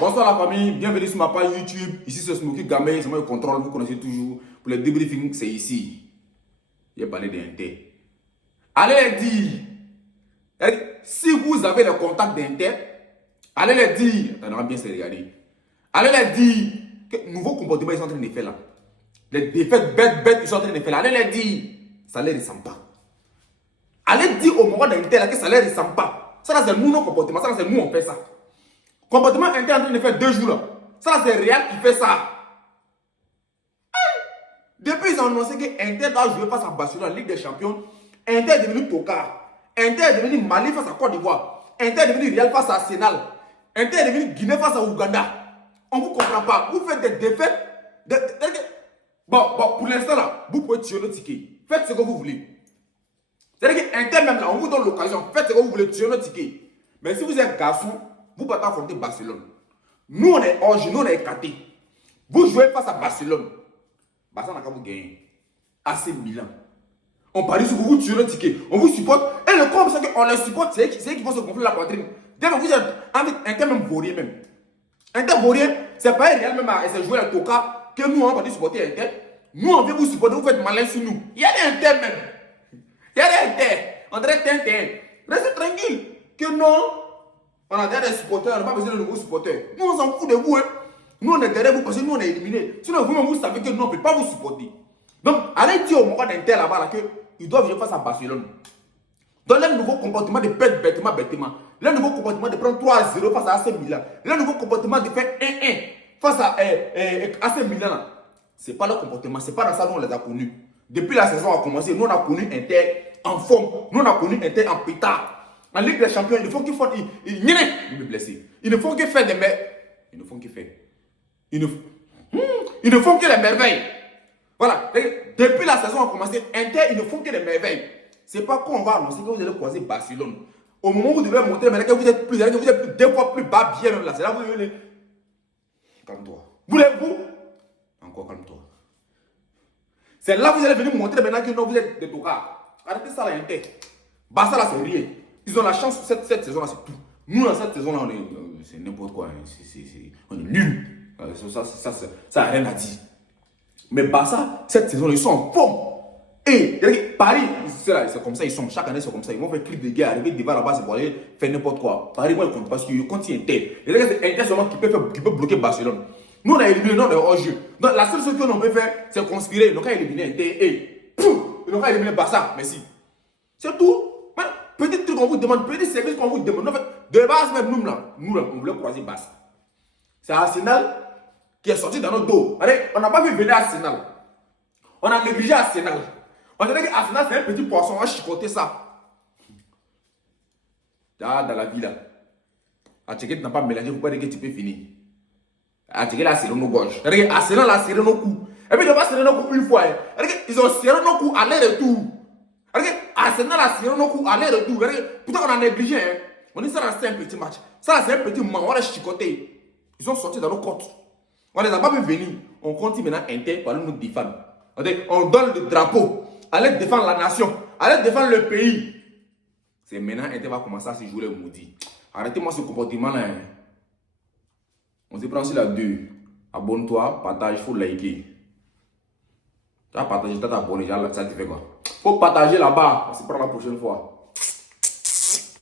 Bonsoir la famille, bienvenue sur ma page YouTube. Ici c'est Smokey Gamay, c'est moi le contrôle, vous connaissez toujours. Pour les débriefings, c'est ici. Il a parlé d'Inter. Allez les dire, si vous avez le contact d'Inter, allez les dire, on aura bien se regarder. Allez les dire que nouveau comportement ils sont en train de faire là. Les défaites bêtes, ils sont en train de faire là. Allez les dire, ça ne les ressemble pas. Allez dire au moment d'Inter que ça ne les ressemble pas. Ça là c'est nous nos comportements, ça là c'est nous on fait ça. Comportement Inter en train de faire 2 jours là. Ça là c'est Real qui fait ça. Depuis ils ont annoncé que Inter doit jouer face à Barcelone en Ligue des Champions. Inter est devenu Toka. Inter est devenu Mali face à Côte d'Ivoire. Inter est devenu Real face à Arsenal. Inter est devenu Guinée face à Ouganda. On ne vous comprend pas. Vous faites des défaites. Bon, pour l'instant là, vous pouvez tirer le ticket. Faites ce que vous voulez. C'est-à-dire qu'Inter même là, on vous donne l'occasion. Faites ce que vous voulez, tirer le ticket. Mais si vous êtes garçon, vous ne pouvez pas affronter Barcelone. Nous on est orge, nous on est écartés. Vous jouez face à Barcelone. Barcelone n'a qu'à vous gagner. AC Milan. On parie sur vous, vous tirez le ticket. On vous supporte. Et le com, c'est qu'on les supporte, c'est eux qui vont se gonfler la poitrine. Dès que vous êtes avec Inter même vaurien même. Inter vaurien, c'est pas réel même à essayer de jouer la Toka que nous on va supporter Inter. Nous on veut vous supporter, vous faites malin sur nous. Il y a des Inter même. Il y a des Inter. On dirait Tintin. Restez tranquille. Que non. On a déjà des supporters, on n'a pas besoin de nouveaux supporters. Nous on s'en fout de vous. Hein. Nous on est derrière vous parce que nous on est éliminés. Sinon vous-même vous savez que nous on ne peut pas vous supporter. Donc allez dire au moment d'Inter là-bas là, qu'ils doivent jouer face à Barcelone. Donc le nouveau comportement de perdre bêtement. Le nouveau comportement de prendre 3-0 face à AC Milan. Le nouveau comportement de faire 1-1 face à AC Milan. Ce n'est pas le comportement, ce n'est pas dans ça que nous on les a connus. Depuis la saison a commencé, nous on a connu Inter en forme. Nous on a connu Inter en pétard. En Ligue des Champions, il faut qu'ils fassent. Il me blessé. Ils ne font que faire des merveilles. Ils ne font que faire. Ils ne font que les merveilles. Voilà. Depuis la saison a commencé, Inter, ils ne font que des merveilles. Ce n'est pas qu'on va annoncer que vous allez croiser Barcelone. Au moment où vous devez monter, maintenant que vous êtes plus 2 fois plus bas, bien même là. C'est là où vous venez. Calme-toi. Voulez-vous? Encore calme-toi. C'est là que vous allez venir montrer maintenant que non, vous êtes des tocards. Arrêtez ça là, Inter. Barça là, c'est rien. Ils ont la chance cette saison là, c'est tout. Nous, dans cette saison là, c'est n'importe quoi. On est nuls. Ça n'a rien à dire. Mais Barça, cette saison là, ils sont en forme. Et Paris, c'est comme ça, ils sont. Chaque année, c'est comme ça. Ils vont faire cri de guerre, arriver devant là-bas, c'est pour aller faire n'importe quoi. Paris, moi, ils ne comptent pas parce qu'ils continuent Inter. Et là, c'est Inter seulement qui peut bloquer Barcelone. Nous, on a éliminé, nous, on est hors jeu. Donc, la seule chose qu'on peut faire, c'est conspirer. Ils n'ont qu'à éliminer Inter. Et ils n'ont qu'à éliminer Barça. Merci. C'est tout. Petit truc qu'on vous demande, petit service qu'on vous demande. En fait, de base, même nous là, on voulait croiser Barça. C'est Arsenal qui est sorti dans notre dos. Allez, on n'a pas vu venir Arsenal. On a négligé Arsenal. On dirait que Arsenal, c'est un petit poisson, on va chicoter ça. Là, dans la vie là. À checker, tu n'as pas mélangé, il ne faut pas dire que tu peux finir. À checker, là, serré nos gorges. Arsenal a serré nos coups. Et puis, ils n'ont pas serré nos coups une fois. Ils ont serré nos coups aller-retour. Arsenal a serré nos coups aller-retour. Pourtant, on a négligé. Hein. On dit ça, c'est un petit match. Ça, c'est un petit moment, on va les chicoter. Ils sont sortis dans nos côtes. On ne les a pas vu venir. On continue maintenant Inter par nous défendre. On donne le drapeau. Allez défendre la nation. Allez défendre le pays. C'est maintenant Inter va commencer à se jouer les maudits. Arrêtez-moi ce comportement là. Hein. On se prend sur la 2. Abonne-toi, partage, il faut liker. Tu as partagé, tu as abonné, ça te fait quoi? Faut partager là-bas. On se prend la prochaine fois.